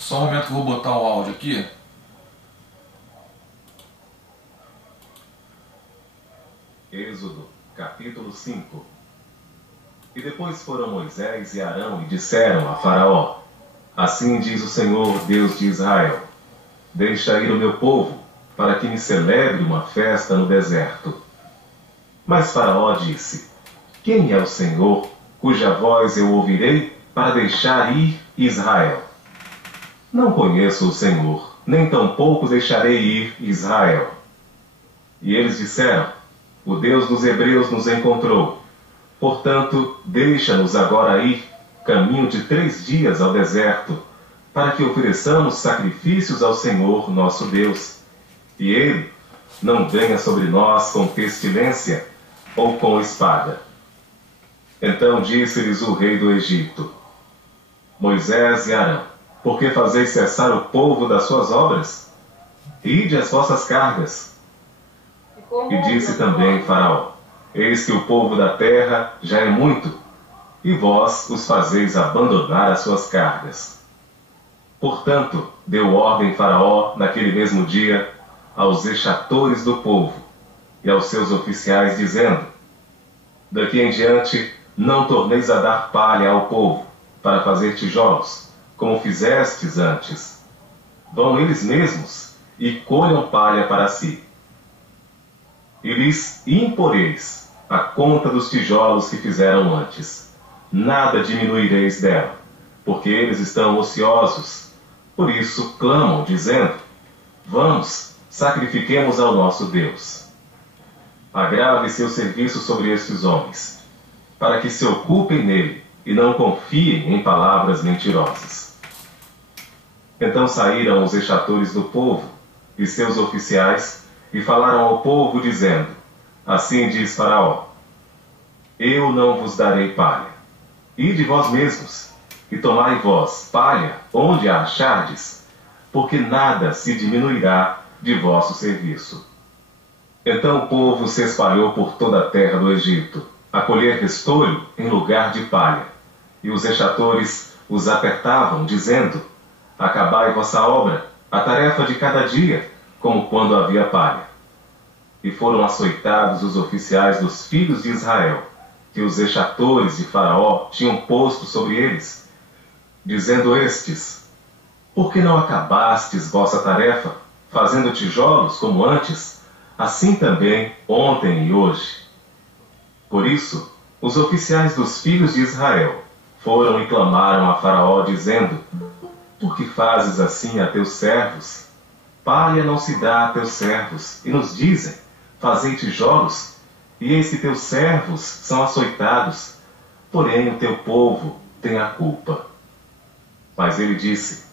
Só um momento que eu vou botar o áudio aqui. Êxodo, capítulo 5. E depois foram Moisés e Arão e disseram a Faraó: Assim diz o Senhor, Deus de Israel: Deixa ir o meu povo, para que me celebre uma festa no deserto. Mas Faraó disse: Quem é o Senhor, cuja voz eu ouvirei para deixar ir Israel? Não conheço o Senhor, nem tampouco deixarei ir Israel. E eles disseram: O Deus dos Hebreus nos encontrou. Portanto, deixa-nos agora ir, caminho de 3 dias ao deserto, para que ofereçamos sacrifícios ao Senhor nosso Deus. E Ele não venha sobre nós com pestilência ou com espada. Então disse-lhes o rei do Egito: Moisés e Arão, por que fazeis cessar o povo das suas obras? Ide as vossas cargas. E disse também Faraó: Eis que o povo da terra já é muito, e vós os fazeis abandonar as suas cargas. Portanto, deu ordem Faraó, naquele mesmo dia, aos exatores do povo e aos seus oficiais, dizendo: Daqui em diante não torneis a dar palha ao povo, para fazer tijolos, como fizestes antes. Vão eles mesmos e colham palha para si. E lhes imporeis a conta dos tijolos que fizeram antes. Nada diminuireis dela, porque eles estão ociosos. Por isso clamam, dizendo: Vamos, sacrifiquemos ao nosso Deus. Agrave seu serviço sobre estes homens, para que se ocupem nele e não confiem em palavras mentirosas. Então saíram os exatores do povo e seus oficiais e falaram ao povo, dizendo: Assim diz Faraó: Eu não vos darei palha. Ide vós mesmos, e tomai vós palha onde a achardes, porque nada se diminuirá de vosso serviço. Então o povo se espalhou por toda a terra do Egito, a colher restolho em lugar de palha. E os exatores os apertavam, dizendo: Acabai vossa obra, a tarefa de cada dia, como quando havia palha. E foram açoitados os oficiais dos filhos de Israel, que os exatores de Faraó tinham posto sobre eles, dizendo estes: Por que não acabastes vossa tarefa, fazendo tijolos como antes, assim também ontem e hoje? Por isso, os oficiais dos filhos de Israel foram e clamaram a Faraó, dizendo: Por que fazes assim a teus servos? Palha não se dá a teus servos, e nos dizem: Fazei tijolos, e eis que teus servos são açoitados, porém o teu povo tem a culpa. Mas ele disse: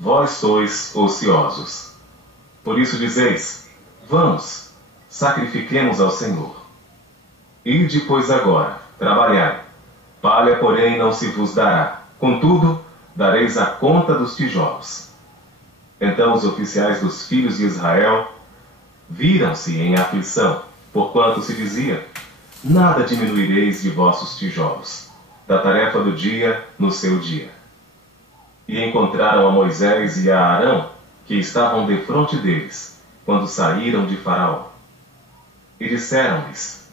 Vós sois ociosos. Por isso dizeis: Vamos, sacrifiquemos ao Senhor. Ide, pois, agora, trabalhai. Palha, porém, não se vos dará. Contudo, dareis a conta dos tijolos. Então os oficiais dos filhos de Israel viram-se em aflição, porquanto se dizia: Nada diminuireis de vossos tijolos, da tarefa do dia no seu dia. E encontraram a Moisés e a Arão, que estavam defronte deles, quando saíram de Faraó. E disseram-lhes: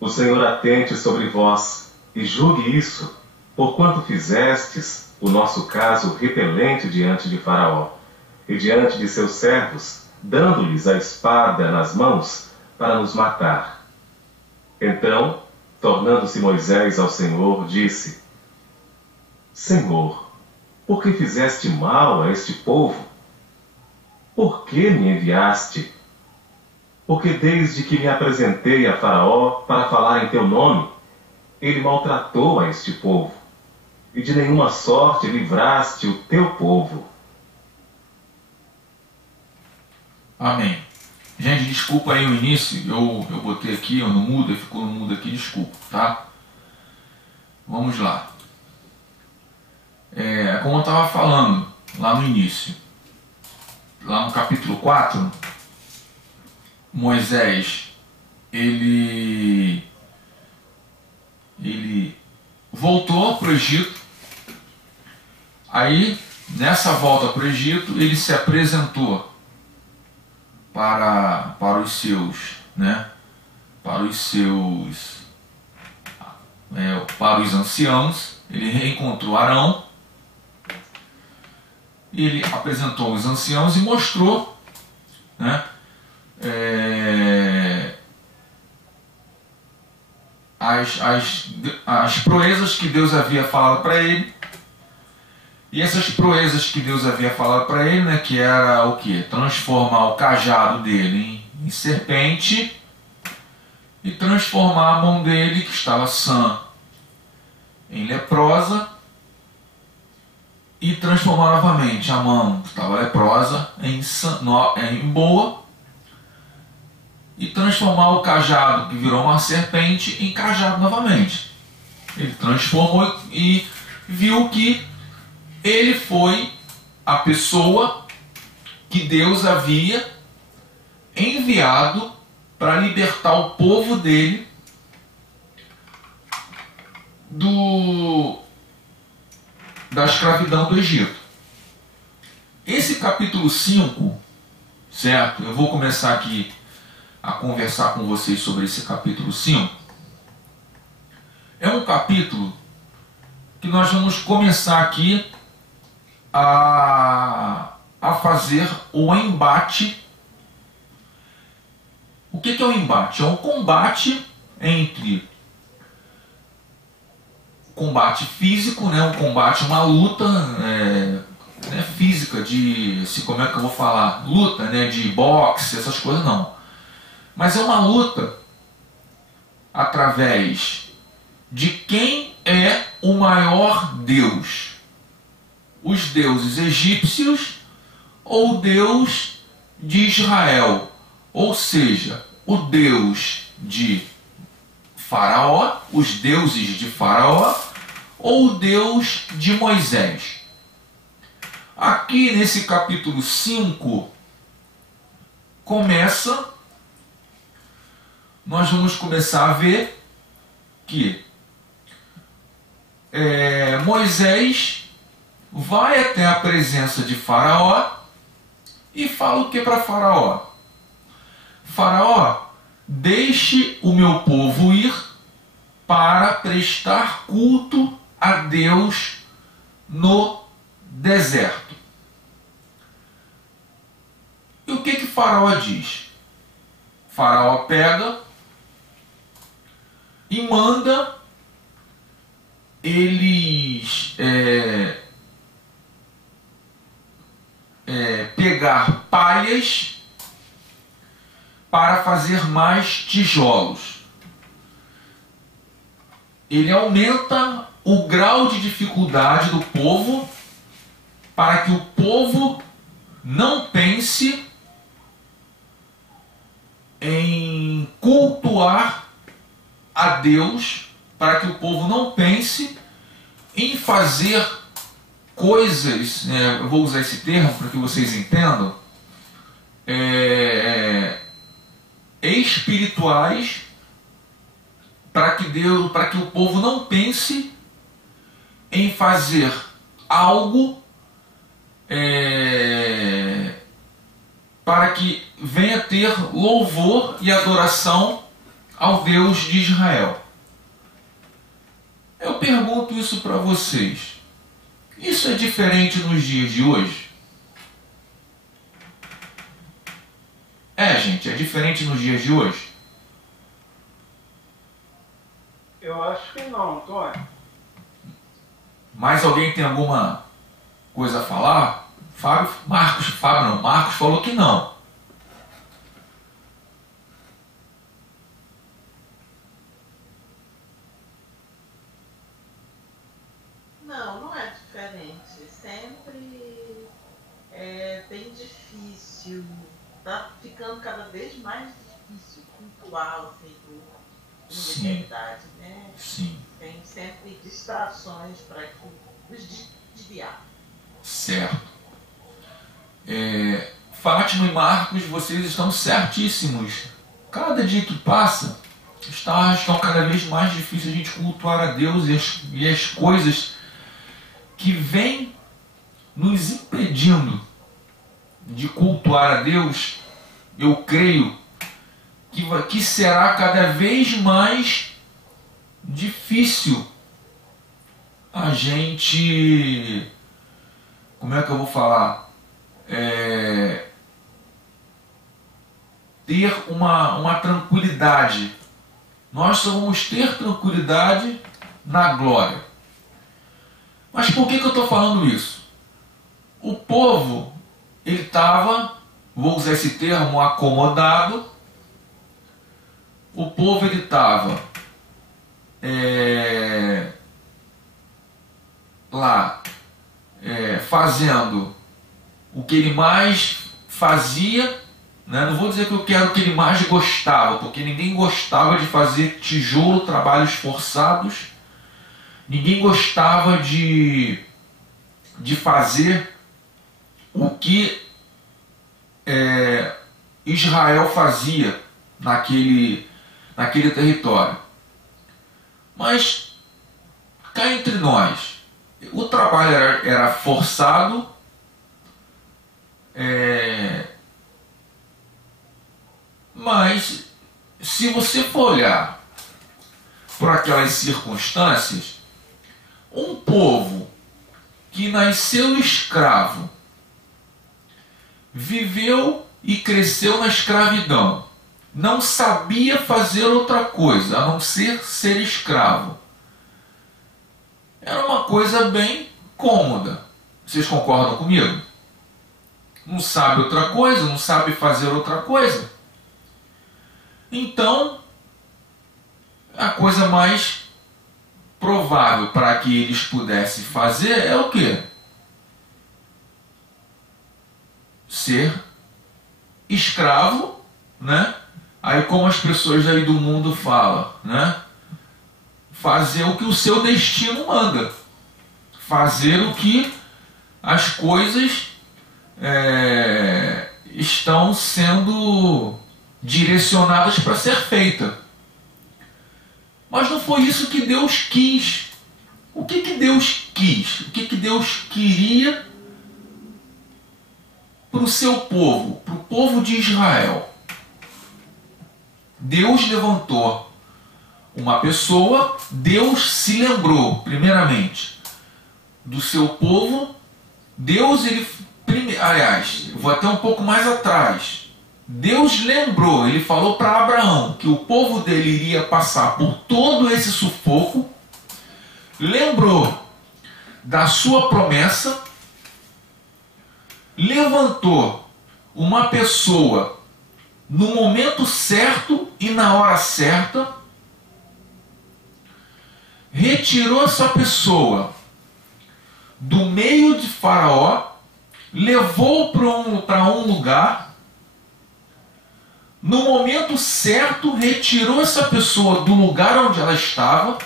O Senhor atente sobre vós, e julgue isso, porquanto fizestes o nosso caso repelente diante de Faraó, e diante de seus servos, dando-lhes a espada nas mãos para nos matar. Então, tornando-se Moisés ao Senhor, disse: Senhor, por que fizeste mal a este povo? Por que me enviaste? Porque desde que me apresentei a Faraó para falar em teu nome, ele maltratou a este povo, e de nenhuma sorte livraste o teu povo. Amém. Gente, desculpa aí o início, eu botei aqui, eu no mudo, ficou no mudo aqui, desculpa, tá? Vamos lá. Como eu estava falando lá no início, lá no capítulo 4, Moisés, ele voltou para o Egito, aí nessa volta para o Egito, ele se apresentou para os seus, né, para os anciãos. Ele reencontrou Arão, ele apresentou os anciãos e mostrou, né, as proezas que Deus havia falado para ele. E essas proezas que Deus havia falado para ele, né, que era o quê? Transformar o cajado dele em serpente e transformar a mão dele, que estava sã, em leprosa, e transformar novamente a mão que estava leprosa em boa, e transformar o cajado que virou uma serpente em cajado novamente. Ele transformou e viu que ele foi a pessoa que Deus havia enviado para libertar o povo dele da escravidão do Egito. Esse capítulo 5, certo? Eu vou começar aqui a conversar com vocês sobre esse capítulo 5. É um capítulo que nós vamos começar aqui a fazer o embate. O que é o embate? É um combate entre combate físico, né? Um combate, uma luta física, como é que eu vou falar? Luta, né? De boxe, essas coisas não. Mas é uma luta através de quem é o maior Deus. Os deuses egípcios ou o Deus de Israel, ou seja, o Deus de Faraó, os deuses de Faraó, ou o Deus de Moisés. Aqui nesse capítulo 5 nós vamos começar a ver que Moisés vai até a presença de Faraó e fala o que para Faraó? Faraó, deixe o meu povo ir para prestar culto a Deus no deserto. E o que Faraó diz? Faraó pega e manda eles pegar palhas para fazer mais tijolos. Ele aumenta o grau de dificuldade do povo para que o povo não pense em cultuar a Deus, para que o povo não pense em fazer coisas, eu vou usar esse termo para que vocês entendam, espirituais, para que o povo não pense em fazer algo para que venha ter louvor e adoração ao Deus de Israel. Eu pergunto isso para vocês. Isso é diferente nos dias de hoje? Gente, é diferente nos dias de hoje? Eu acho que não, Antônio. Mais alguém tem alguma coisa a falar? Marcos falou que não. Não é diferente. Sempre é bem difícil. Está ficando cada vez mais difícil cultuar o Senhor em liberdade, né? Sim. Tem sempre distrações para nos desviar. Certo. Fátima e Marcos, vocês estão certíssimos. Cada dia que passa, estão cada vez mais difícil a gente cultuar a Deus e as coisas que vêm nos impedindo de cultuar a Deus, eu creio que será cada vez mais difícil a gente, como é que eu vou falar, ter uma tranquilidade. Nós só vamos ter tranquilidade na glória. Mas por que eu estou falando isso? O povo, ele estava, vou usar esse termo, acomodado. O povo, ele estava lá fazendo o que ele mais fazia, né? Não vou dizer que eu quero o que ele mais gostava, porque ninguém gostava de fazer tijolo, trabalhos forçados. Ninguém gostava de fazer o que Israel fazia naquele território. Mas cá entre nós, o trabalho era forçado, mas se você for olhar por aquelas circunstâncias, um povo que nasceu escravo, viveu e cresceu na escravidão, não sabia fazer outra coisa a não ser escravo, era uma coisa bem cômoda. Vocês concordam comigo? Não sabe outra coisa, não sabe fazer outra coisa. Então, a coisa mais provável para que eles pudessem fazer é o quê? Ser escravo, né? Aí, como as pessoas aí do mundo falam, né? Fazer o que o seu destino manda. Fazer o que as coisas estão sendo direcionadas para ser feita. Mas não foi isso que Deus quis. O que Deus quis? O que Deus queria para o seu povo, para o povo de Israel? Deus levantou uma pessoa, Deus se lembrou, primeiramente, do seu povo. Deus, aliás, vou até um pouco mais atrás. Deus lembrou, ele falou para Abraão que o povo dele iria passar por todo esse sufoco, lembrou da sua promessa, levantou uma pessoa no momento certo e na hora certa, retirou essa pessoa do meio de Faraó, levou para um lugar. No momento certo, retirou essa pessoa do lugar onde ela estava,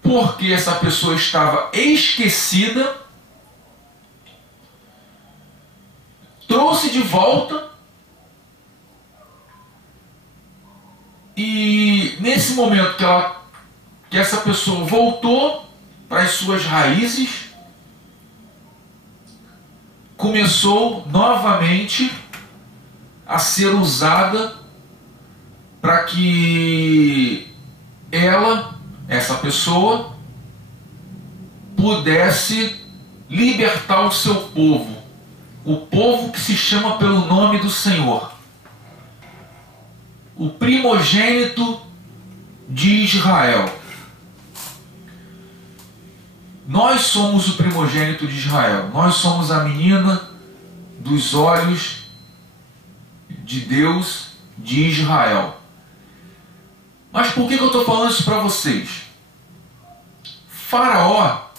porque essa pessoa estava esquecida, trouxe de volta, e nesse momento que essa pessoa voltou para as suas raízes, começou novamente a ser usada para que essa pessoa, pudesse libertar o seu povo, o povo que se chama pelo nome do Senhor, o primogênito de Israel. Nós somos o primogênito de Israel, nós somos a menina dos olhos de Deus de Israel. Mas por que eu estou falando isso para vocês? Faraó,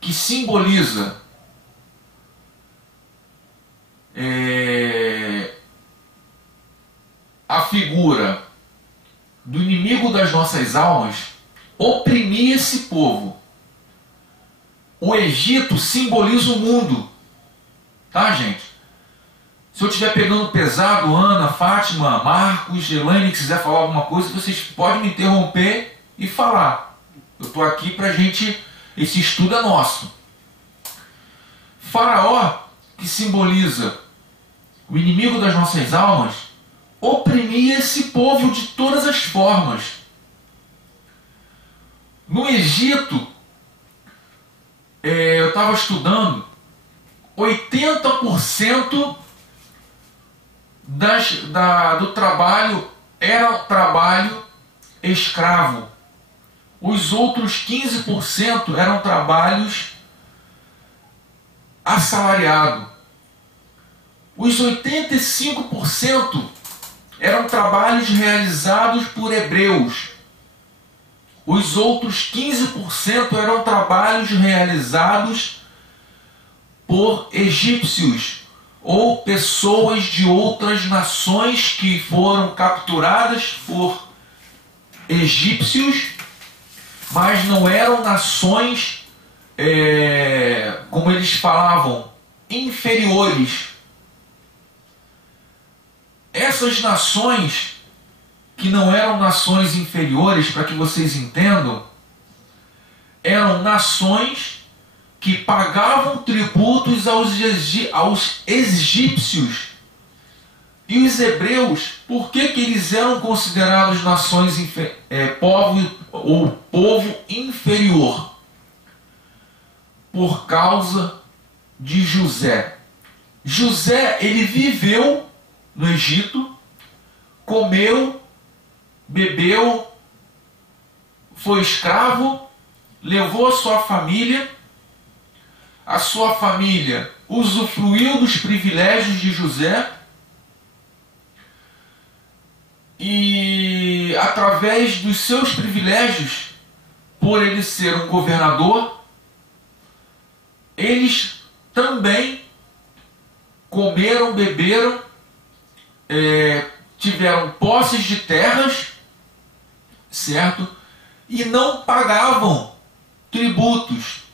que simboliza a figura do inimigo das nossas almas, oprimia esse povo. O Egito simboliza o mundo, tá, gente? Se eu estiver pegando pesado, Ana, Fátima, Marcos, Elaine, que quiser falar alguma coisa, vocês podem me interromper e falar. Eu estou aqui para a gente, esse estudo é nosso. Faraó, que simboliza o inimigo das nossas almas, oprimia esse povo de todas as formas. No Egito, eu estava estudando, 80% do trabalho era trabalho escravo. Os outros 15% eram trabalhos assalariados. Os 85% eram trabalhos realizados por hebreus. Os outros 15% eram trabalhos realizados por egípcios ou pessoas de outras nações que foram capturadas por egípcios, mas não eram nações, como eles falavam, inferiores. Essas nações que não eram nações inferiores, para que vocês entendam, eram nações que pagavam tributos aos egípcios. E os hebreus, por que eles eram considerados nações povo inferior? Por causa de José. José, ele viveu no Egito, comeu, bebeu, foi escravo, levou a sua família usufruiu dos privilégios de José e, através dos seus privilégios, por ele ser um governador, eles também comeram, beberam, tiveram posses de terras, certo? E não pagavam tributos.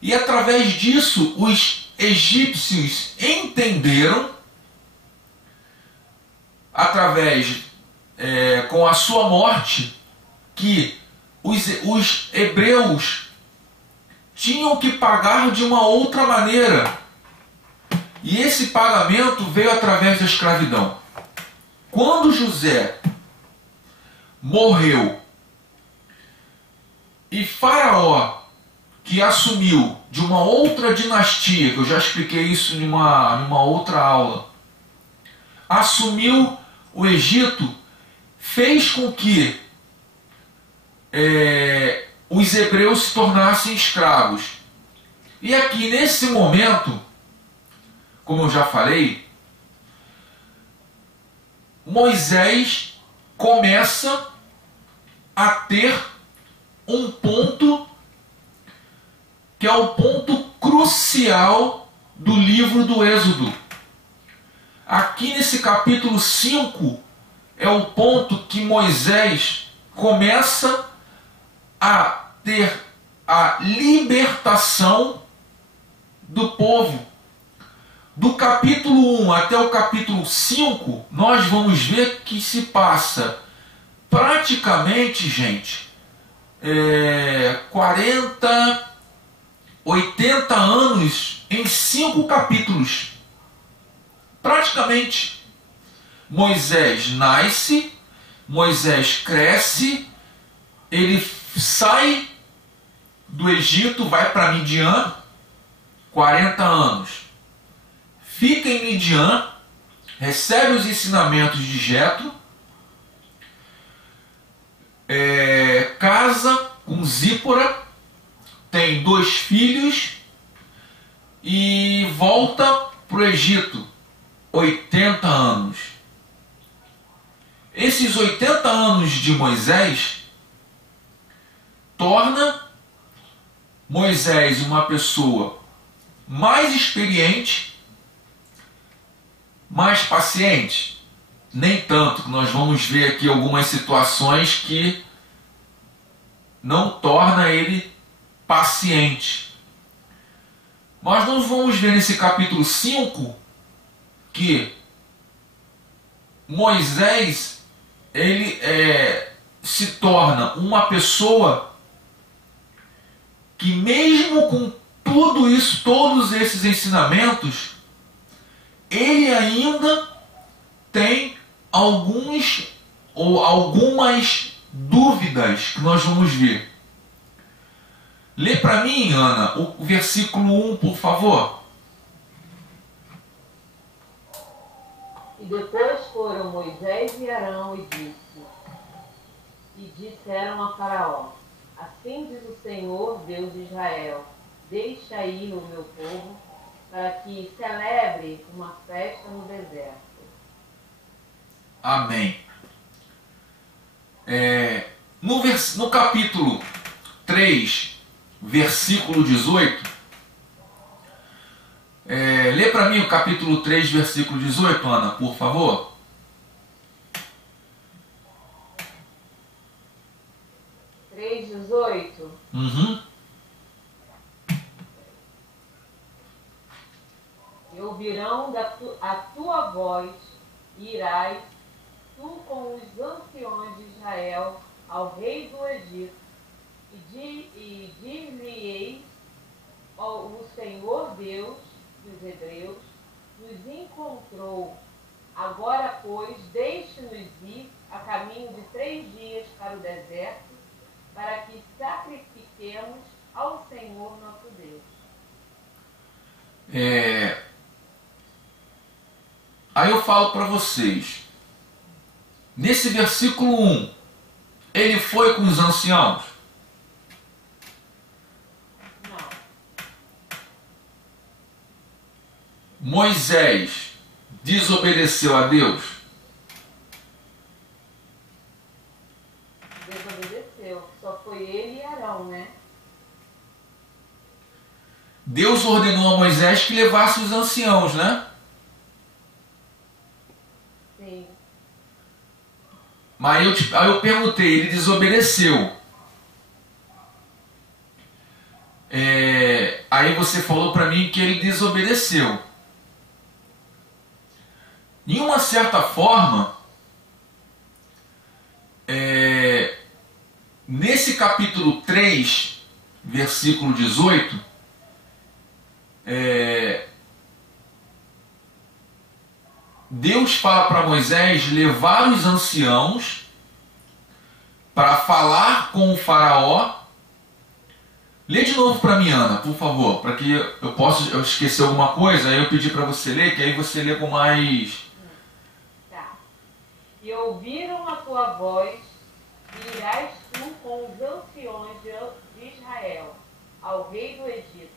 E através disso, os egípcios entenderam, com a sua morte, que os hebreus tinham que pagar de uma outra maneira. E esse pagamento veio através da escravidão. Quando José morreu e Faraó, que assumiu de uma outra dinastia, que eu já expliquei isso em uma outra aula, assumiu o Egito, fez com que os hebreus se tornassem escravos. E aqui nesse momento, como eu já falei, Moisés começa a ter um ponto que é o ponto crucial do livro do Êxodo. Aqui nesse capítulo 5 é o ponto que Moisés começa a ter a libertação do povo. Do capítulo 1 até o capítulo 5, nós vamos ver que se passa praticamente, gente, 80 anos em 5 capítulos. Praticamente. Moisés nasce, Moisés cresce, ele sai do Egito, vai para Midian, 40 anos. Fica em Midian, recebe os ensinamentos de Jetro, casa com Zípora, tem 2 filhos e volta para o Egito, 80 anos. Esses 80 anos de Moisés torna Moisés uma pessoa mais experiente, mais paciente. Nem tanto, que nós vamos ver aqui algumas situações que não torna ele paciente. Mas nós vamos ver nesse capítulo 5 que Moisés ele se torna uma pessoa que, mesmo com tudo isso, todos esses ensinamentos, ele ainda tem alguns ou algumas dúvidas que nós vamos ver. Lê para mim, Ana, o versículo 1, por favor. E depois foram Moisés e Arão e disseram a Faraó: assim diz o Senhor, Deus de Israel, deixa ir o meu povo, para que celebre uma festa no deserto. Amém. No capítulo 3, versículo 18, lê para mim o capítulo 3, versículo 18, Ana, por favor. Uhum. E ouvirão a tua voz, e irás, tu com os anciões de Israel, ao rei do Egito, e dir-lhe-eis: o Senhor Deus dos Hebreus nos encontrou. Agora, pois, deixe-nos ir a caminho de 3 dias para o deserto, para que sacrifiquemos ao Senhor nosso Deus. Aí eu falo para vocês, nesse versículo 1, ele foi com os anciãos? Não. Moisés desobedeceu a Deus? Desobedeceu. Só foi ele e Arão, né? Deus ordenou a Moisés que levasse os anciãos, né? Sim. Mas aí eu perguntei, ele desobedeceu. Aí você falou para mim que ele desobedeceu. De uma certa forma, nesse capítulo 3, versículo 18, Deus fala para Moisés levar os anciãos para falar com o faraó. Lê de novo para mim, Ana, por favor, para que eu esquecer alguma coisa, aí eu pedi para você ler, que aí você lê com mais... Tá. E ouviram a tua voz, e irás tu com os anciões de Israel, ao rei do Egito,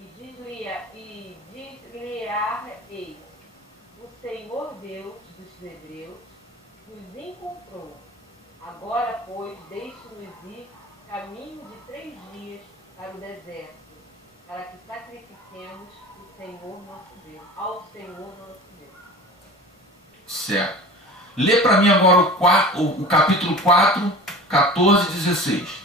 e diz-lhe-eis: o Senhor Deus dos Hebreus nos encontrou. Agora, pois, deixe-nos ir caminho de 3 dias para o deserto, para que sacrifiquemos o Senhor nosso Deus, ao Senhor nosso Deus. Certo. Lê para mim agora o capítulo 4, 14 e 16.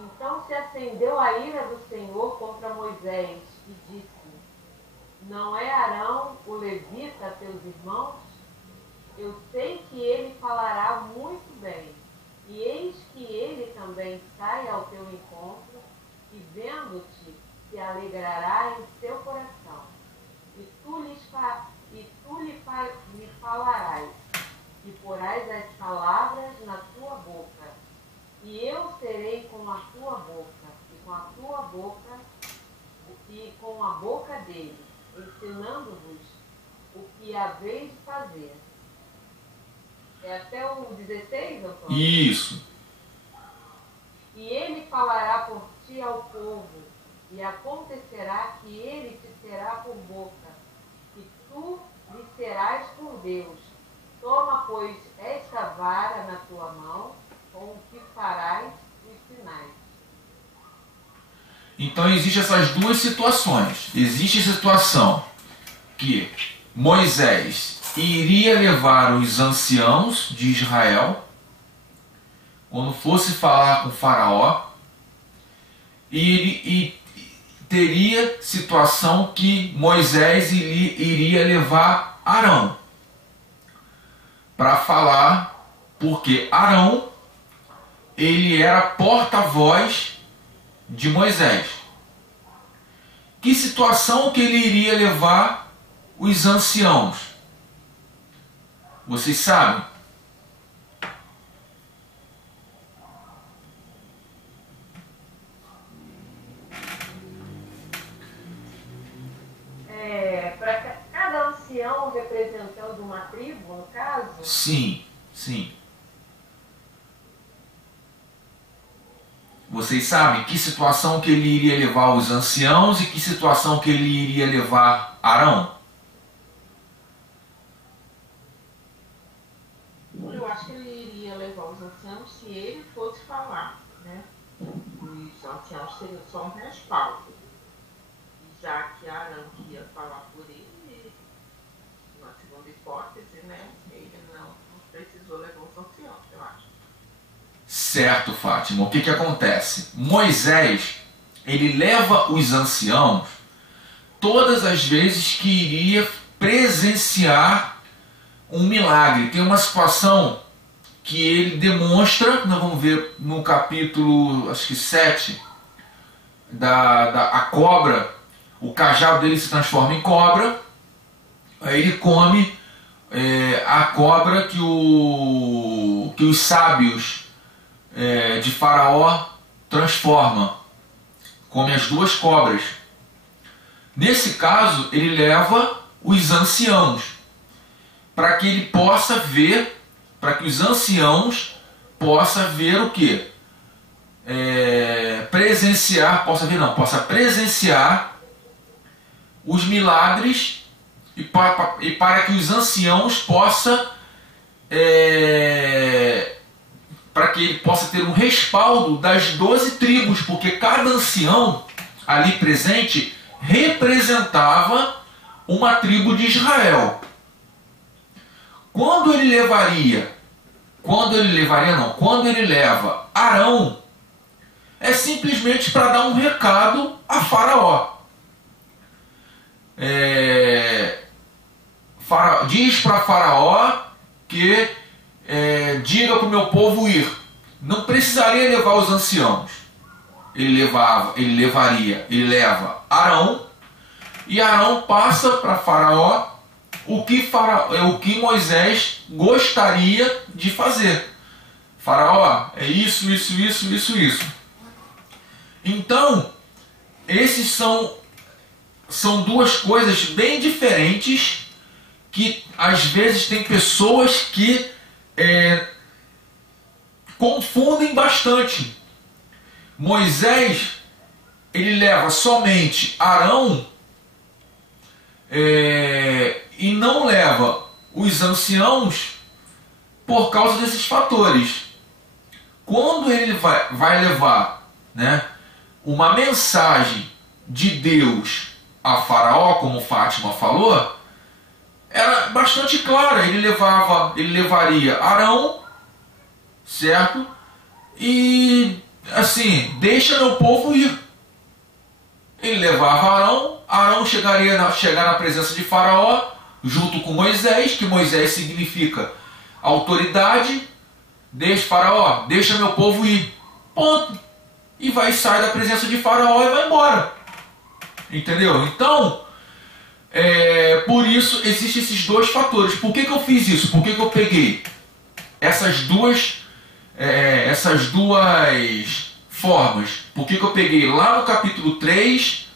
Então se acendeu a ira do Senhor contra Moisés e disse: não é Arão o levita teus irmãos? Eu sei que ele falará muito bem, e eis que ele também sai ao teu encontro, e vendo-te se alegrará em seu coração, e tu lhe falarás, e porás as palavras na tua boca. E eu serei com a tua boca, e com a tua boca, e com a boca dele, ensinando-vos o que haveis de fazer. É até o 16, Antônio? Isso. E ele falará por ti ao povo, e acontecerá que ele te será por boca, e tu lhe serás por Deus. Toma, pois, esta vara na tua mão, com o que farás os sinais. Então existem essas duas situações. Existe a situação que Moisés iria levar os anciãos de Israel quando fosse falar com o faraó, e teria situação que Moisés iria levar Arão. para falar, porque Arão, ele era porta-voz de Moisés. Que situação que ele iria levar os anciãos? Vocês sabem? Para cada ancião representando uma tribo, no caso? Sim, sim. Vocês sabem que situação que ele iria levar os anciãos e que situação que ele iria levar Arão? Eu acho que ele iria levar os anciãos se ele fosse falar, né? Os anciãos seriam só um respaldo. E já que Arão ia falar por ele, na segunda hipótese, né? Ele não precisou levar os anciãos, eu acho. Certo, Fátima. O que que acontece? Moisés, ele leva os anciãos todas as vezes que iria presenciar um milagre. Tem uma situação que ele demonstra, nós vamos ver no capítulo, acho que 7, a cobra, o cajado dele se transforma em cobra, aí ele come a cobra que os sábios de Faraó transforma, come as duas cobras. Nesse caso, ele leva os anciãos, para que ele possa ver, para que os anciãos possam ver o quê? Possa presenciar os milagres e para que os anciãos possam para que ele possa ter um respaldo das 12 tribos, porque cada ancião ali presente representava uma tribo de Israel. Quando ele leva Arão, é simplesmente para dar um recado a Faraó. Diz para Faraó que diga para o meu povo ir. Não precisaria levar os anciãos. Ele leva Arão, e Arão passa para Faraó o que Moisés gostaria de fazer. Faraó, é isso. Então, esses são duas coisas bem diferentes que às vezes tem pessoas que confundem bastante. Moisés, ele leva somente Arão e não leva os anciãos por causa desses fatores. Quando ele vai levar, né, uma mensagem de Deus a Faraó, como Fátima falou, era bastante clara. Ele levaria Arão, certo? E assim, deixa meu povo ir. Ele levava Arão chegar na presença de Faraó, junto com Moisés, que Moisés significa autoridade. Faraó, deixa meu povo ir. Ponto. E sai da presença de Faraó e vai embora. Entendeu? Então, por isso existem esses dois fatores. Por que eu fiz isso? Por que eu peguei essas duas formas? Por que eu peguei lá no capítulo 3,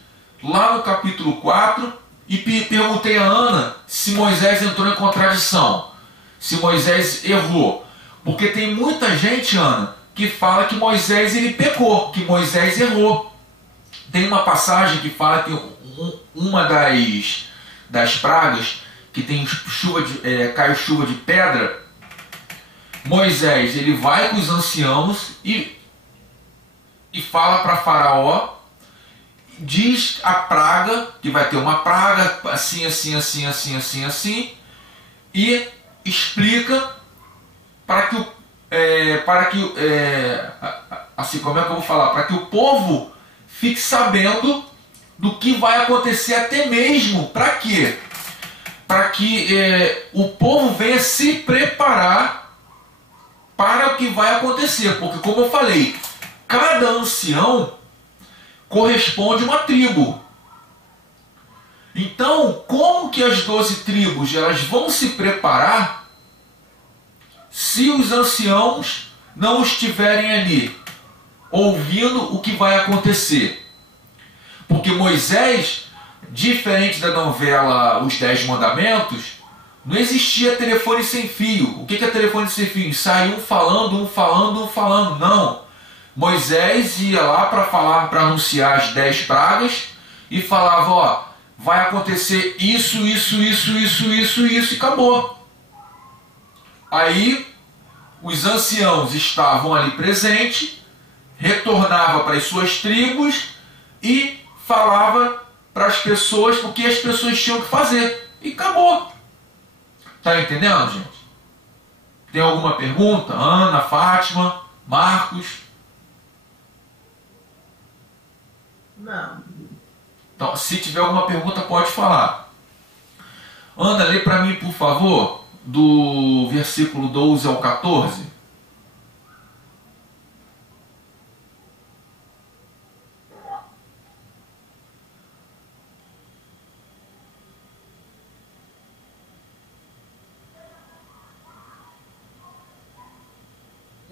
lá no capítulo 4, e perguntei a Ana se Moisés entrou em contradição, se Moisés errou. Porque tem muita gente, Ana, que fala que Moisés ele pecou, que Moisés errou. Tem uma passagem que fala que uma das pragas, que tem cai chuva de pedra, Moisés ele vai com os anciãos e fala para Faraó, diz a praga, que vai ter uma praga assim, e explica para que o povo fique sabendo do que vai acontecer, até mesmo para quê? para que o povo venha se preparar para o que vai acontecer. Porque, como eu falei, cada ancião corresponde a uma tribo. Então, como que as 12 tribos elas vão se preparar se os anciãos não estiverem ali, ouvindo o que vai acontecer? Porque Moisés, diferente da novela Os 10 Mandamentos, não existia telefone sem fio. O que é telefone sem fio? Sai um falando, um falando, um falando. Não. Moisés ia lá para falar, para anunciar as 10 pragas e falava, ó, vai acontecer isso, e acabou. Aí os anciãos estavam ali presentes, retornava para as suas tribos e falava para as pessoas o que as pessoas tinham que fazer. E acabou. Tá entendendo, gente? Tem alguma pergunta? Ana, Fátima, Marcos? Não. Então, se tiver alguma pergunta, pode falar. Ana, lê para mim, por favor, do versículo 12 ao 14.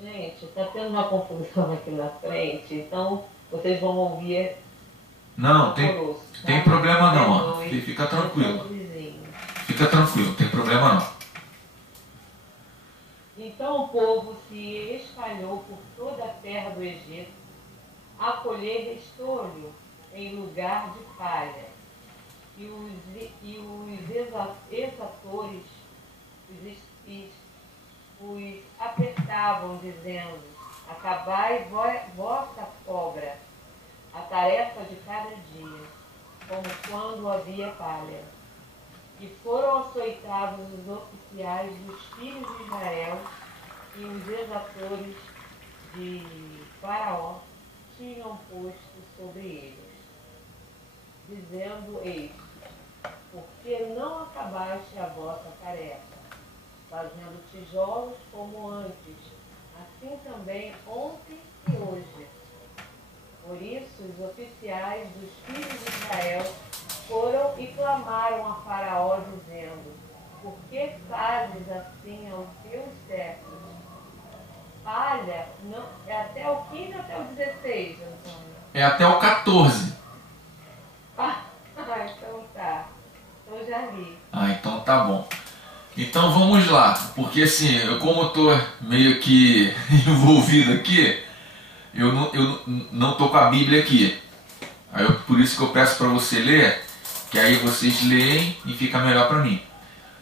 Gente, está tendo uma confusão aqui na frente, então vocês vão ouvir. Não, tem problema não, Ana. Fica tranquilo. Vizinhos. Fica tranquilo, não tem problema não. Então o povo se espalhou por toda a terra do Egito, a colher restolho em lugar de palha. E os exatores os apertavam, dizendo, acabai vossa obra, a tarefa de cada dia, como quando havia palha. E foram açoitados os oficiais dos filhos de Israel, e os exatores de Faraó tinham posto sobre eles, dizendo eles, porque não acabaste a vossa tarefa, fazendo tijolos como antes, assim também ontem e hoje. Por isso, os oficiais dos filhos de Israel foram e clamaram a Faraó, dizendo, por que fazes assim aos teus servos? Palha, não, é até o 15 ou até o 16, Antônio? É até o 14. Então tá. Eu já li. Então tá bom. Então vamos lá, porque assim, como eu estou meio que envolvido aqui, eu não estou com a Bíblia aqui. Por isso que eu peço para você ler, que aí vocês leem e fica melhor para mim.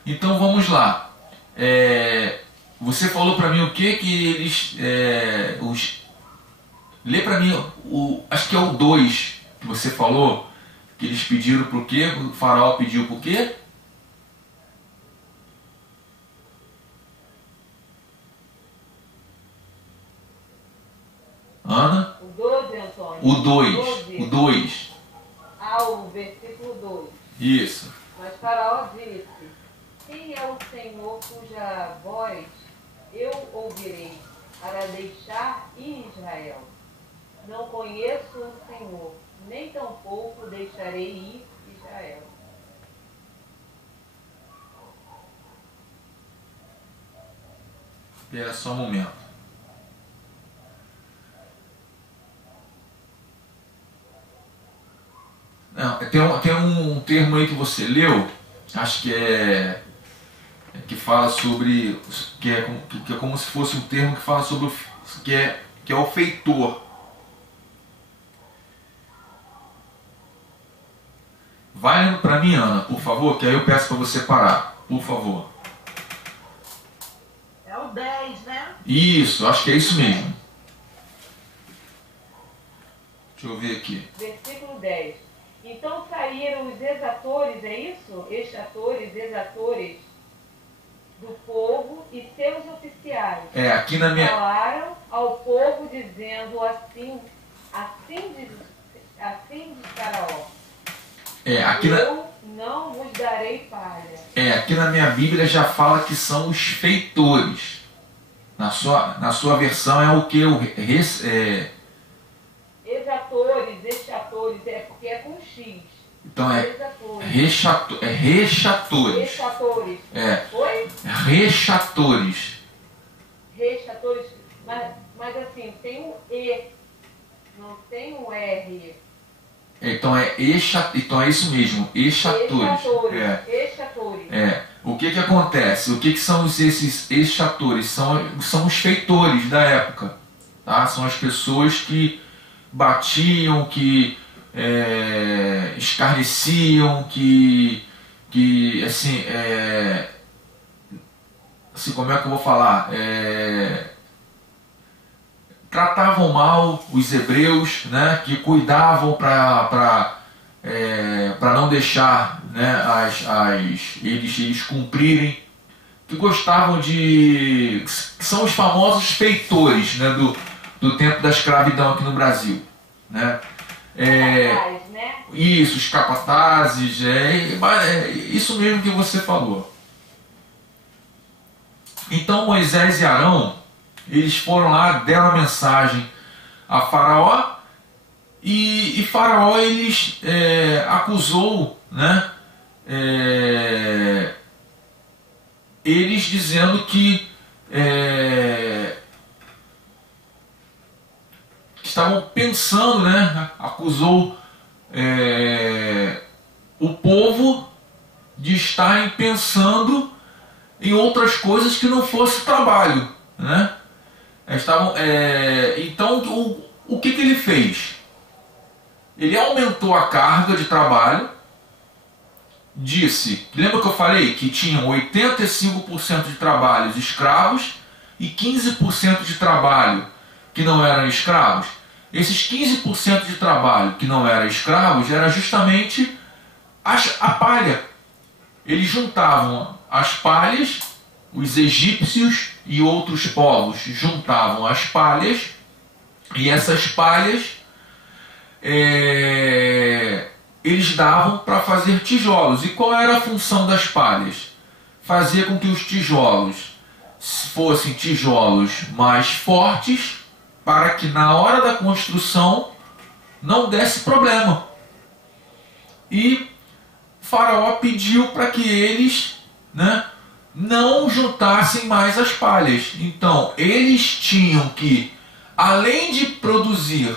Então vamos lá. Você falou para mim o que eles... lê para mim, acho que é o 2 que você falou, que eles pediram por quê? O faraó pediu por quê? Ana? O 12, Antônio. O 2. O versículo 2. Isso. Mas Faraó disse, quem é o Senhor cuja voz eu ouvirei para deixar ir Israel? Não conheço o Senhor, nem tampouco deixarei ir Israel. Espera só um momento. Não, tem um termo aí que você leu, acho que fala sobre, que é como se fosse um termo que fala sobre que é o feitor. Vai lendo para mim, Ana, por favor, que aí eu peço para você parar, por favor. É o 10, né? Isso, acho que é isso mesmo. Deixa eu ver aqui. Versículo 10. Então saíram os exatores, é isso? Exatores do povo e seus oficiais. Aqui na minha... Falaram ao povo dizendo assim diz Faraó. Aqui na... Eu não vos darei palha. Aqui na minha Bíblia já fala que são os feitores. Na sua versão é o que? Exatores, exatores, porque é com X. Então é Exatores. rechatores. Rechatores. Oi? Rechatores. Rechatores. Mas assim, tem um E, não tem um R. Então é isso mesmo, exatores. Exatores. O que acontece? O que são esses exatores? São os feitores da época, tá? São as pessoas que batiam, que escarneciam, que assim, como é que eu vou falar? Tratavam mal os hebreus, né, que cuidavam para não deixar, né, eles cumprirem, que gostavam que são os famosos feitores, né, do tempo da escravidão aqui no Brasil, né? Capataz, né? Isso, os capatazes, isso mesmo que você falou. Então Moisés e Arão, eles foram lá, deram a mensagem a Faraó, e Faraó eles acusou, né, eles dizendo que estavam pensando, né, acusou o povo de estarem pensando em outras coisas que não fosse trabalho, né? Então o que ele fez? Ele aumentou a carga de trabalho, lembra que eu falei que tinham 85% de trabalhos escravos e 15% de trabalho que não eram escravos? Esses 15% de trabalho que não eram escravos era justamente a palha. Eles juntavam as palhas, os egípcios e outros povos juntavam as palhas, e essas palhas eles davam para fazer tijolos. E qual era a função das palhas? Fazer com que os tijolos fossem tijolos mais fortes, para que na hora da construção não desse problema. E Faraó pediu para que eles, né, não juntassem mais as palhas. Então eles tinham que, além de produzir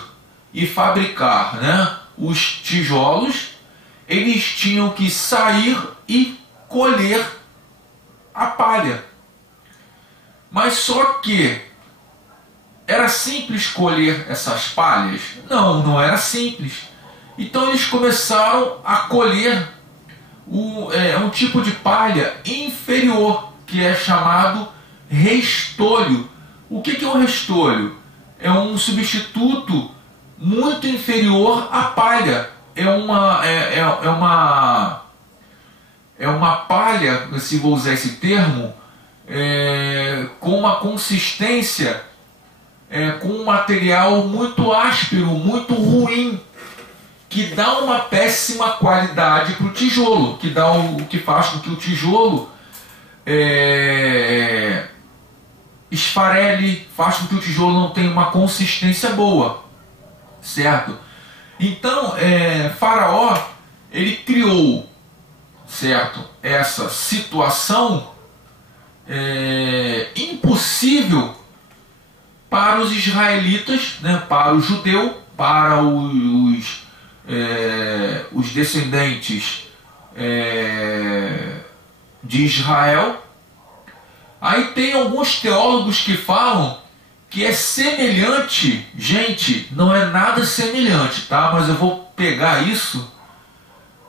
e fabricar, né, os tijolos, eles tinham que sair e colher a palha. Mas só que era simples colher essas palhas? Não era simples. Então eles começaram a colher um tipo de palha inferior, que é chamado restolho. O que é um restolho? É um substituto muito inferior à palha. É uma palha, se vou usar esse termo, com uma consistência, com um material muito áspero, muito ruim, que dá uma péssima qualidade para o tijolo, que faz com que o tijolo esfarele, faz com que o tijolo não tenha uma consistência boa, certo? Então Faraó, ele criou, certo, essa situação impossível para os israelitas, né, para o judeu, para os descendentes de Israel. Aí tem alguns teólogos que falam que é semelhante. Gente, não é nada semelhante, tá? Mas eu vou pegar isso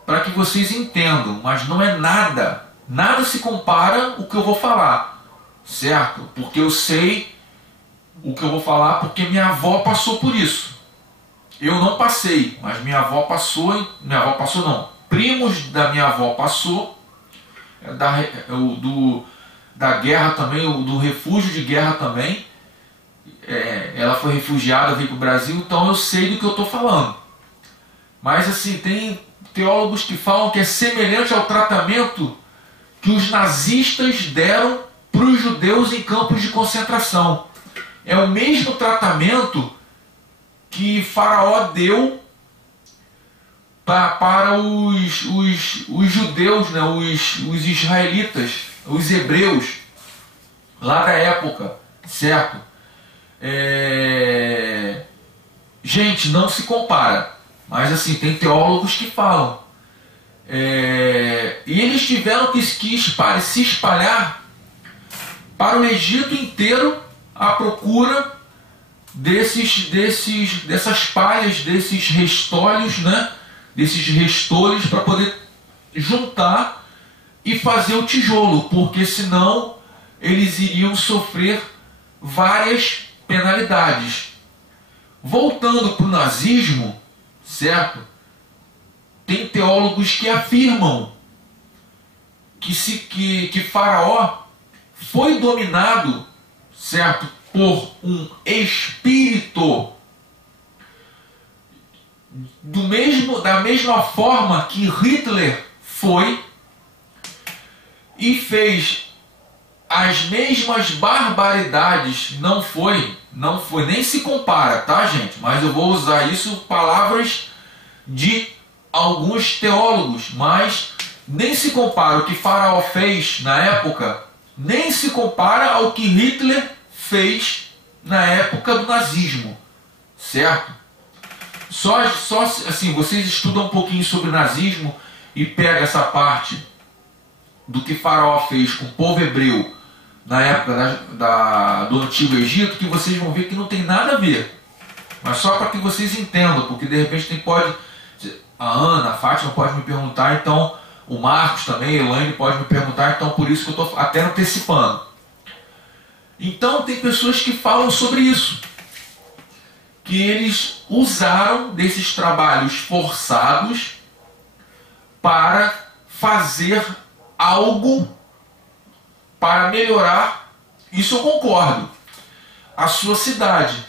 para que vocês entendam. Mas não é nada. Nada se compara o que eu vou falar, certo? Porque eu sei o que eu vou falar, porque minha avó passou por isso. Eu não passei, mas minha avó passou. Minha avó passou não. Primos da minha avó passou. Da guerra também, do refúgio de guerra também. Ela foi refugiada, veio para o Brasil, então eu sei do que eu estou falando. Mas assim, teólogos que falam que é semelhante ao tratamento que os nazistas deram para os judeus em campos de concentração. É o mesmo tratamento que Faraó deu para os judeus, né, os israelitas, os hebreus, lá da época, certo? Gente, não se compara, mas assim, tem teólogos que falam. E eles tiveram que se espalhar para o Egito inteiro à procura dessas palhas, desses restolhos, né? Desses restolhos, para poder juntar e fazer o tijolo, porque senão eles iriam sofrer várias penalidades. Voltando para o nazismo, certo? Tem teólogos que afirmam que Faraó foi dominado, certo, por um espírito da mesma forma que Hitler foi e fez as mesmas barbaridades. Não foi, nem se compara, tá, gente? Mas eu vou usar isso, palavras de alguns teólogos, mas nem se compara o que Faraó fez na época, nem se compara ao que Hitler fez na época do nazismo, certo? Só assim, vocês estudam um pouquinho sobre o nazismo e pegam essa parte do que Faraó fez com o povo hebreu na época do Antigo Egito, que vocês vão ver que não tem nada a ver. Mas só para que vocês entendam, porque de repente pode... A Ana, a Fátima pode me perguntar, então o Marcos também, a Elaine pode me perguntar, então por isso que eu estou até antecipando. Então tem pessoas que falam sobre isso, que eles usaram desses trabalhos forçados para fazer algo para melhorar, isso eu concordo, a sua cidade.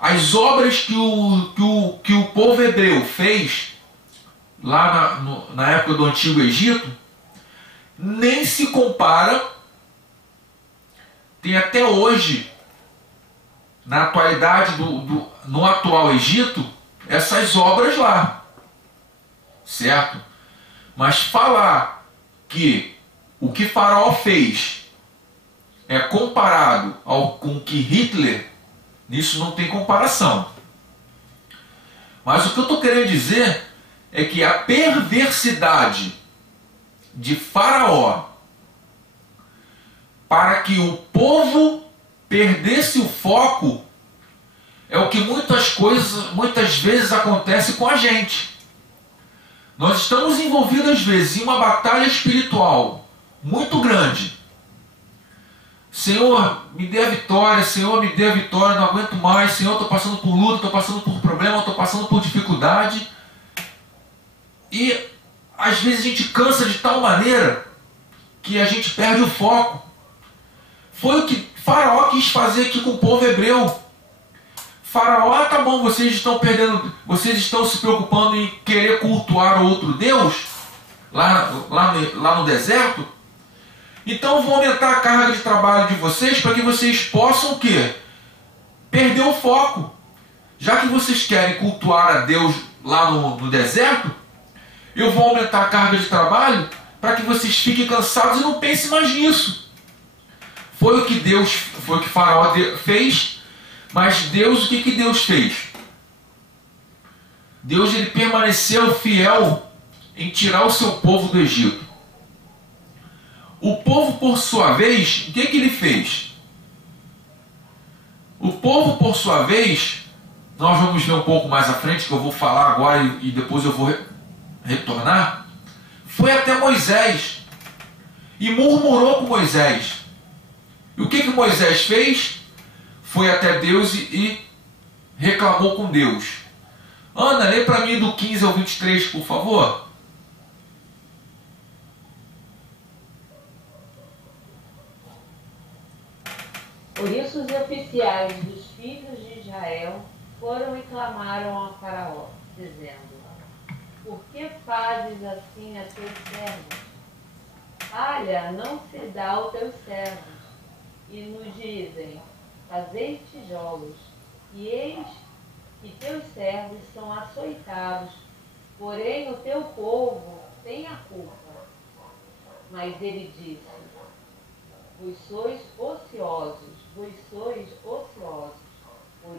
As obras que o povo hebreu fez lá na época do Antigo Egito, nem se compara. Tem até hoje, na atualidade, no atual Egito, essas obras lá, certo? Mas falar que o que Faraó fez é comparado com o que Hitler, nisso não tem comparação. Mas o que eu estou querendo dizer é que a perversidade de Faraó para que o povo perdesse o foco é o que muitas vezes acontece com a gente. Nós estamos envolvidos às vezes em uma batalha espiritual muito grande. Senhor, me dê a vitória, Senhor, me dê a vitória, não aguento mais, Senhor, estou passando por luta, estou passando por problema, estou passando por dificuldade. E às vezes a gente cansa de tal maneira que a gente perde o foco. Foi o que Faraó quis fazer aqui com o povo hebreu. Faraó, tá bom, vocês estão se preocupando em querer cultuar outro Deus lá no deserto? Então vou aumentar a carga de trabalho de vocês para que vocês possam o quê? Perder o foco. Já que vocês querem cultuar a Deus lá no deserto, eu vou aumentar a carga de trabalho para que vocês fiquem cansados e não pensem mais nisso. Foi o que Faraó fez, mas Deus, o que Deus fez? Deus, ele permaneceu fiel em tirar o seu povo do Egito. O povo, por sua vez, o que ele fez? O povo, por sua vez, nós vamos ver um pouco mais à frente, que eu vou falar agora e depois eu vou retornar, foi até Moisés e murmurou com Moisés. E o que Moisés fez? Foi até Deus e reclamou com Deus. Ana, lê para mim do 15 ao 23, por favor. Por isso os oficiais dos filhos de Israel foram e clamaram a Faraó, dizendo: por que fazes assim a teus servos? Palha não se dá aos teus servos, e nos dizem, fazei tijolos, e eis que teus servos são açoitados, porém o teu povo tem a culpa. Mas ele disse, vós sois ociosos, por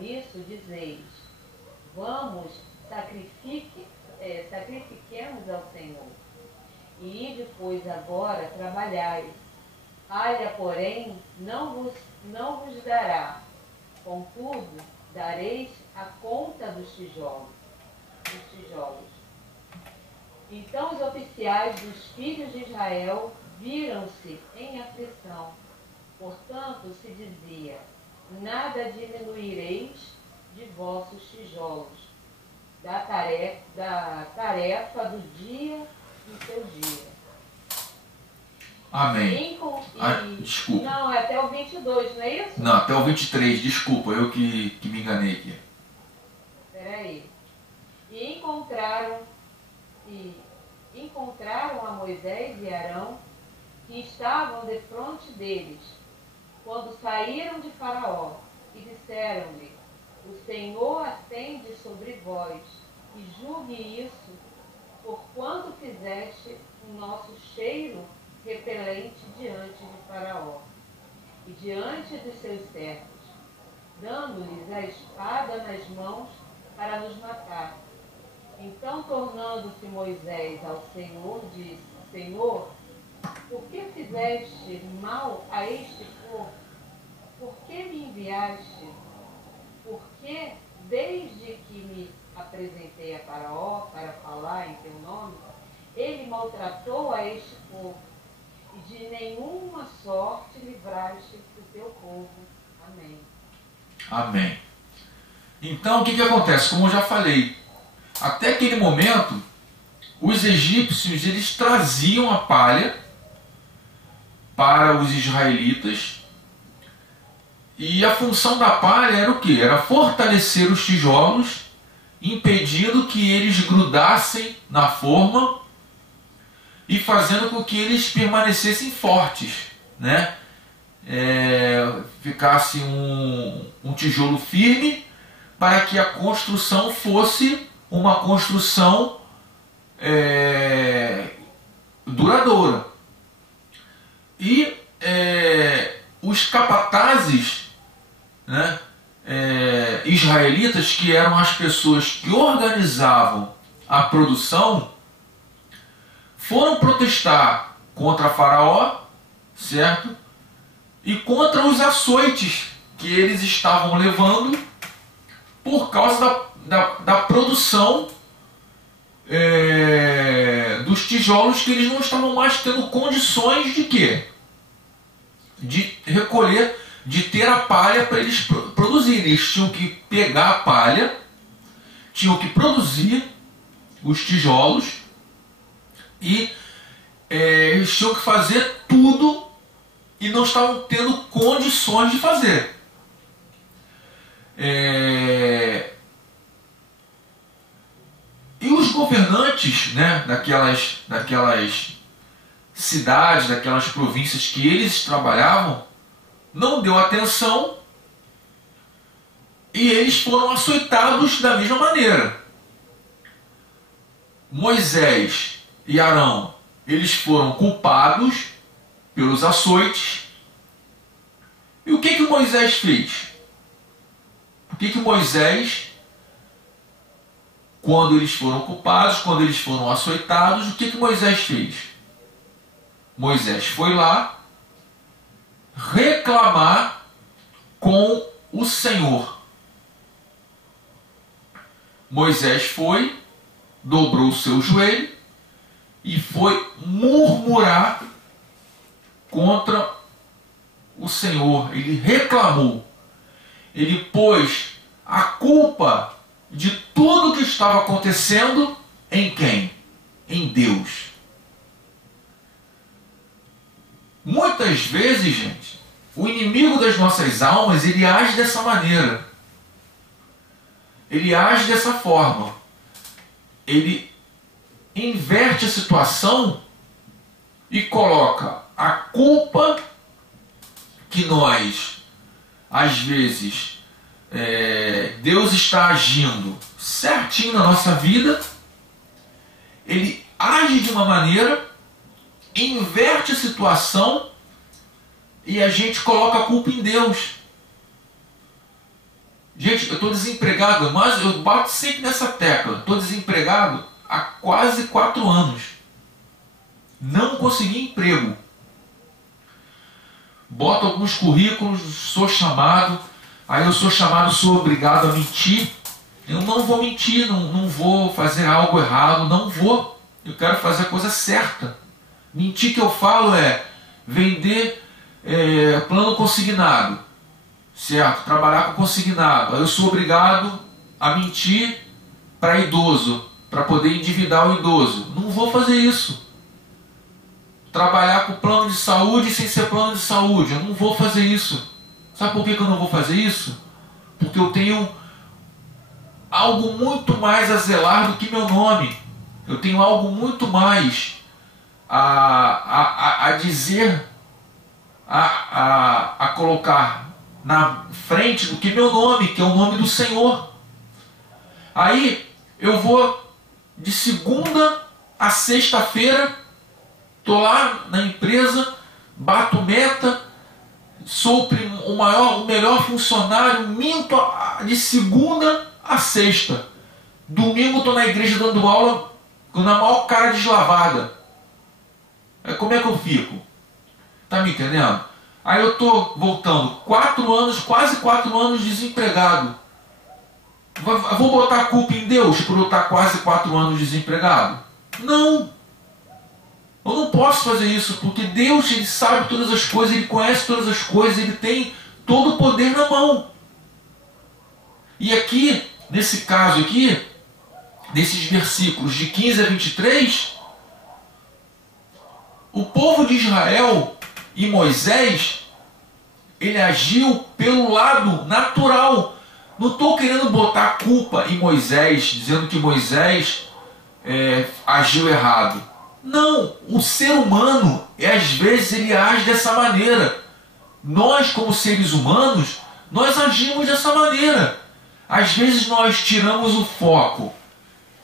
isso dizeis, vamos, sacrifiquemos ao Senhor. E depois agora trabalhai. Palha, porém, não vos dará. Contudo, dareis a conta dos tijolos. Então os oficiais dos filhos de Israel viram-se em aflição. Portanto, se dizia, nada diminuireis de vossos tijolos, da tarefa do dia do seu dia. Amém. Desculpa. Não, é até o 22, não é isso? Não, até o 23, desculpa, eu que me enganei aqui. Peraí. E encontraram a Moisés e Arão, que estavam defronte deles, quando saíram de Faraó, e disseram-lhe, o Senhor ascende sobre vós, e julgue isso, porquanto fizeste o nosso cheiro repelente diante de Faraó, e diante dos seus servos, dando-lhes a espada nas mãos para nos matar. Então, tornando-se Moisés ao Senhor, disse, Senhor, por que fizeste mal a este povo? Por que me enviaste? Porque, desde que me apresentei a Faraó para falar em teu nome, ele maltratou a este povo, e de nenhuma sorte livraste o teu povo. Amém. Amém. Então, o que acontece? Como eu já falei, até aquele momento, os egípcios eles traziam a palha para os israelitas, e a função da palha era o quê? Era fortalecer os tijolos, impedindo que eles grudassem na forma e fazendo com que eles permanecessem fortes, né? Ficasse um tijolo firme para que a construção fosse uma construção duradoura. E os capatazes, né, israelitas, que eram as pessoas que organizavam a produção, foram protestar contra Faraó, certo? E contra os açoites que eles estavam levando por causa da produção dos tijolos, que eles não estavam mais tendo condições de quê? De recolher, de ter a palha para eles produzirem. Eles tinham que pegar a palha, tinham que produzir os tijolos e eles tinham que fazer tudo e não estavam tendo condições de fazer. E os governantes, né, daquelas cidades, daquelas províncias que eles trabalhavam, não deu atenção e eles foram açoitados da mesma maneira. Moisés e Arão, eles foram culpados pelos açoites. E o que Moisés fez? O que Moisés, quando eles foram culpados, quando eles foram açoitados, o que Moisés fez? Moisés foi lá reclamar com o Senhor. Moisés foi, dobrou o seu joelho e foi murmurar contra o Senhor. Ele reclamou. Ele pôs a culpa de tudo que estava acontecendo em quem? Em Deus. Muitas vezes, gente, o inimigo das nossas almas, ele age dessa maneira. Ele age dessa forma. Ele inverte a situação e coloca a culpa que nós, às vezes, Deus está agindo certinho na nossa vida, Ele age de uma maneira, inverte a situação e a gente coloca a culpa em Deus. Gente, eu estou desempregado, mas eu bato sempre nessa tecla. Estou desempregado há quase 4 anos. Não consegui emprego. Boto alguns currículos, sou chamado. Aí eu sou chamado, sou obrigado a mentir. Eu não vou mentir, não vou fazer algo errado, não vou. Eu quero fazer a coisa certa. Mentir que eu falo é vender plano consignado, certo? Trabalhar com consignado. Aí eu sou obrigado a mentir para idoso, para poder endividar o idoso. Não vou fazer isso. Trabalhar com plano de saúde sem ser plano de saúde. Eu não vou fazer isso. Sabe por que eu não vou fazer isso? Porque eu tenho algo muito mais a zelar do que meu nome. Eu tenho algo muito mais a dizer, a colocar na frente do que meu nome, que é o nome do Senhor. Aí eu vou de segunda a sexta-feira, estou lá na empresa, bato meta, sou o melhor funcionário, minto de segunda a sexta. Domingo estou na igreja dando aula na maior cara deslavada. Como é que eu fico? Tá me entendendo? Aí eu estou voltando 4 anos, quase 4 anos desempregado. Vou botar a culpa em Deus por eu estar quase 4 anos desempregado? Não! Eu não posso fazer isso, porque Deus, Ele sabe todas as coisas, Ele conhece todas as coisas, Ele tem todo o poder na mão. E aqui, nesse caso aqui, nesses versículos de 15 a 23, o povo de Israel e Moisés, ele agiu pelo lado natural. Não estou querendo botar a culpa em Moisés, dizendo que Moisés agiu errado. Não, o ser humano, às vezes, ele age dessa maneira. Nós, como seres humanos, nós agimos dessa maneira. Às vezes nós tiramos o foco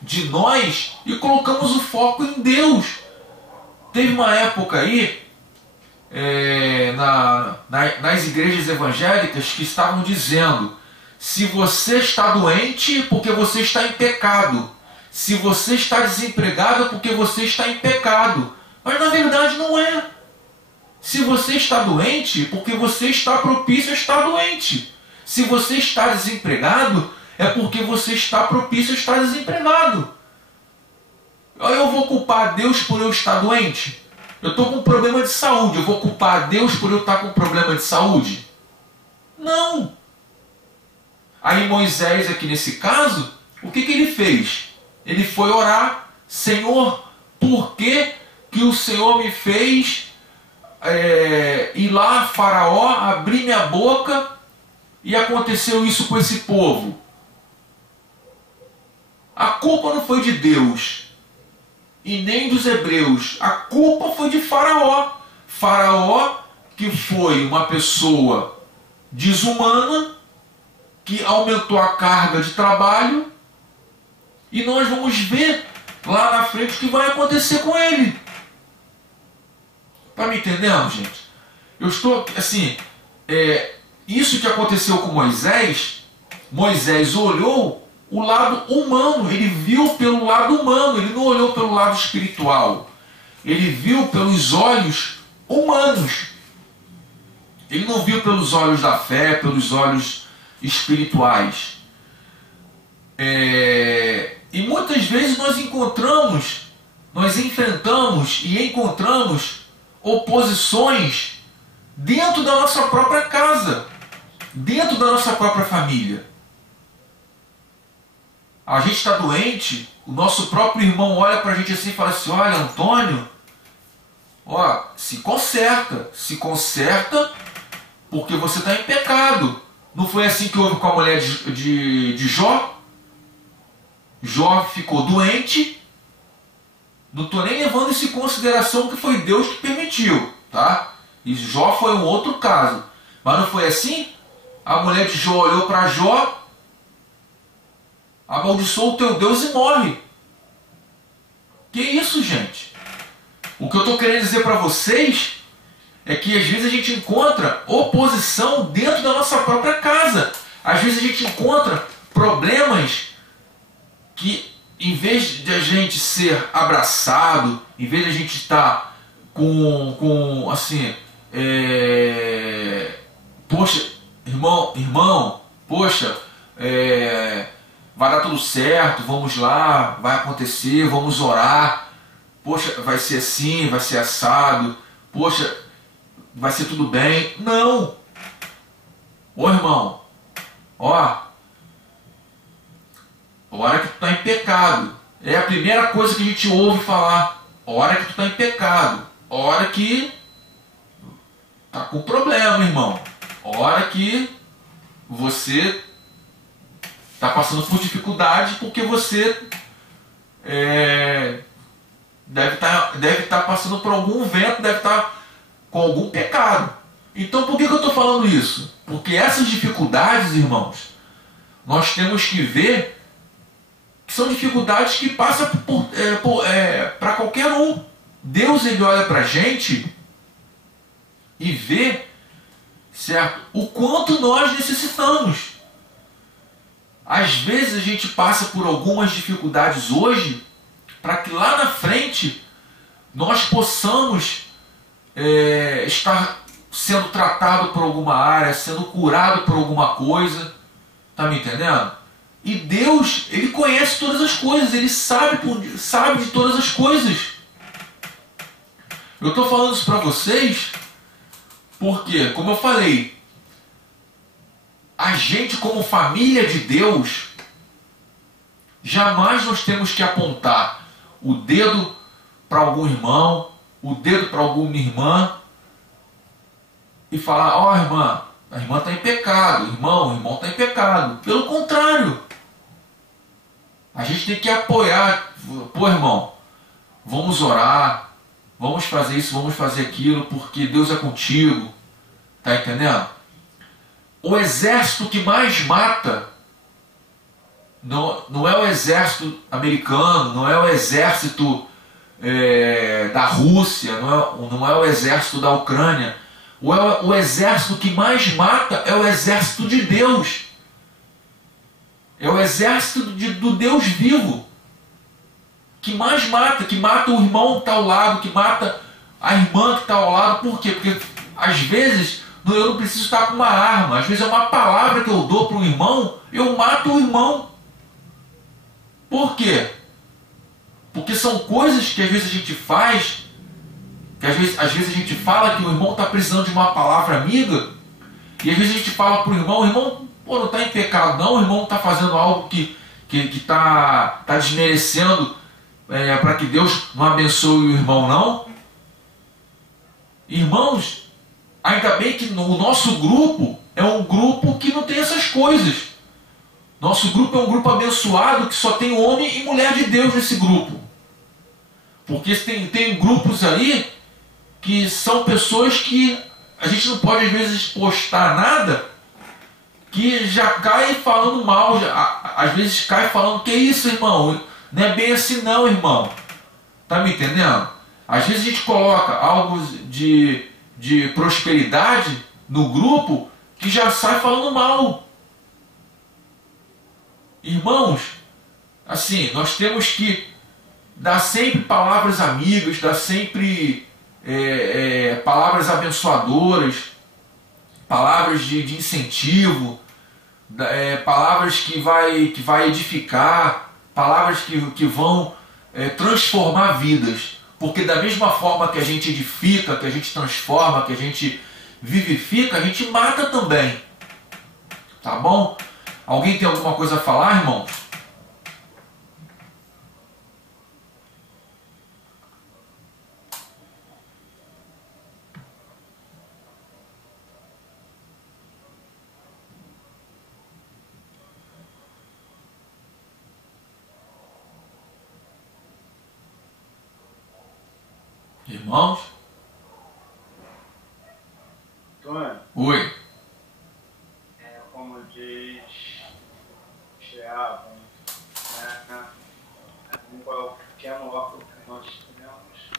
de nós e colocamos o foco em Deus. Teve uma época aí, nas igrejas evangélicas, que estavam dizendo: se você está doente, porque você está em pecado. Se você está desempregado, porque você está em pecado. Mas na verdade não é. Se você está doente, porque você está propício a estar doente. Se você está desempregado, é porque você está propício a estar desempregado. Eu vou culpar Deus por eu estar doente? Eu estou com um problema de saúde, eu vou culpar Deus por eu estar com um problema de saúde? Não! Aí Moisés, aqui nesse caso, o que ele fez? Ele foi orar: Senhor, por que o Senhor me fez ir lá a Faraó, abrir minha boca, e aconteceu isso com esse povo? A culpa não foi de Deus e nem dos hebreus. A culpa foi de Faraó. Faraó, que foi uma pessoa desumana, que aumentou a carga de trabalho, e nós vamos ver lá na frente o que vai acontecer com ele. Tá me entendendo, gente? Eu estou, assim, isso que aconteceu com Moisés, Moisés olhou o lado humano, ele viu pelo lado humano, ele não olhou pelo lado espiritual. Ele viu pelos olhos humanos. Ele não viu pelos olhos da fé, pelos olhos espirituais. E muitas vezes nós enfrentamos e encontramos oposições dentro da nossa própria casa, dentro da nossa própria família. A gente está doente, o nosso próprio irmão olha para a gente assim e fala assim: olha, Antônio, se conserta, porque você está em pecado. Não foi assim que houve com a mulher de Jó? Jó ficou doente, Não estou nem levando isso em consideração que foi Deus que permitiu, tá? E Jó foi um outro caso. Mas não foi assim? A mulher de Jó olhou para Jó, amaldiçoou o teu Deus e morre. Que isso, gente? O que eu estou querendo dizer para vocês é que às vezes a gente encontra oposição dentro da nossa própria casa. Às vezes a gente encontra problemas que, em vez de a gente ser abraçado, em vez de a gente estar com assim, poxa, irmão, poxa, vai dar tudo certo, vamos lá, vai acontecer, vamos orar, poxa, vai ser assim, vai ser assado, poxa, vai ser tudo bem. Não! Ô irmão, ó, hora que tu está em pecado. É a primeira coisa que a gente ouve falar. Hora que tu está em pecado. Hora que tá com problema, irmão. Hora que você está passando por dificuldade porque você deve estar passando por algum vento, deve estar com algum pecado. Então por que eu estou falando isso? Porque essas dificuldades, irmãos, nós temos que ver que são dificuldades que passam para qualquer um. Deus, ele olha para a gente e vê, certo, o quanto nós necessitamos. Às vezes a gente passa por algumas dificuldades hoje para que lá na frente nós possamos estar sendo tratado por alguma área, sendo curado por alguma coisa. Tá me entendendo? E Deus, ele conhece todas as coisas, ele sabe de todas as coisas. Eu estou falando isso para vocês porque, como eu falei, a gente como família de Deus, jamais nós temos que apontar o dedo para algum irmão, o dedo para alguma irmã e falar, ó, irmã, a irmã está em pecado, o irmão está em pecado. Pelo contrário, a gente tem que apoiar. Pô, irmão, vamos orar, vamos fazer isso, vamos fazer aquilo, porque Deus é contigo. Tá entendendo? O exército que mais mata não é o exército americano, não é o exército da Rússia, não é o exército da Ucrânia. O exército que mais mata é o exército de Deus. É o exército do Deus vivo. Que mais mata, que mata o irmão que está ao lado, que mata a irmã que está ao lado. Por quê? Porque às vezes eu não preciso estar com uma arma. Às vezes é uma palavra que eu dou para um irmão, eu mato o irmão. Por quê? Porque são coisas que às vezes a gente faz, que às vezes a gente fala que o irmão está precisando de uma palavra amiga, e às vezes a gente fala para o irmão, pô, não está em pecado não, o irmão está fazendo algo que está desmerecendo para que Deus não abençoe o irmão não. Irmãos, ainda bem que o nosso grupo é um grupo que não tem essas coisas. Nosso grupo é um grupo abençoado que só tem homem e mulher de Deus nesse grupo. Porque tem grupos aí que são pessoas que a gente não pode às vezes postar nada, que já cai falando mal, às vezes cai falando, que isso, irmão? Não é bem assim não, irmão. Tá me entendendo? Às vezes a gente coloca algo de prosperidade no grupo que já sai falando mal. Irmãos, assim, nós temos que dar sempre palavras amigas, dar sempre palavras abençoadoras, palavras de incentivo, palavras que vai edificar, palavras que vão transformar vidas. Porque da mesma forma que a gente edifica, que a gente transforma, que a gente vivifica, a gente mata também. Tá bom? Alguém tem alguma coisa a falar, irmãos? Irmãos? Antônio, Oi. como diz Tiago, né? Um qualquer óculos que nós temos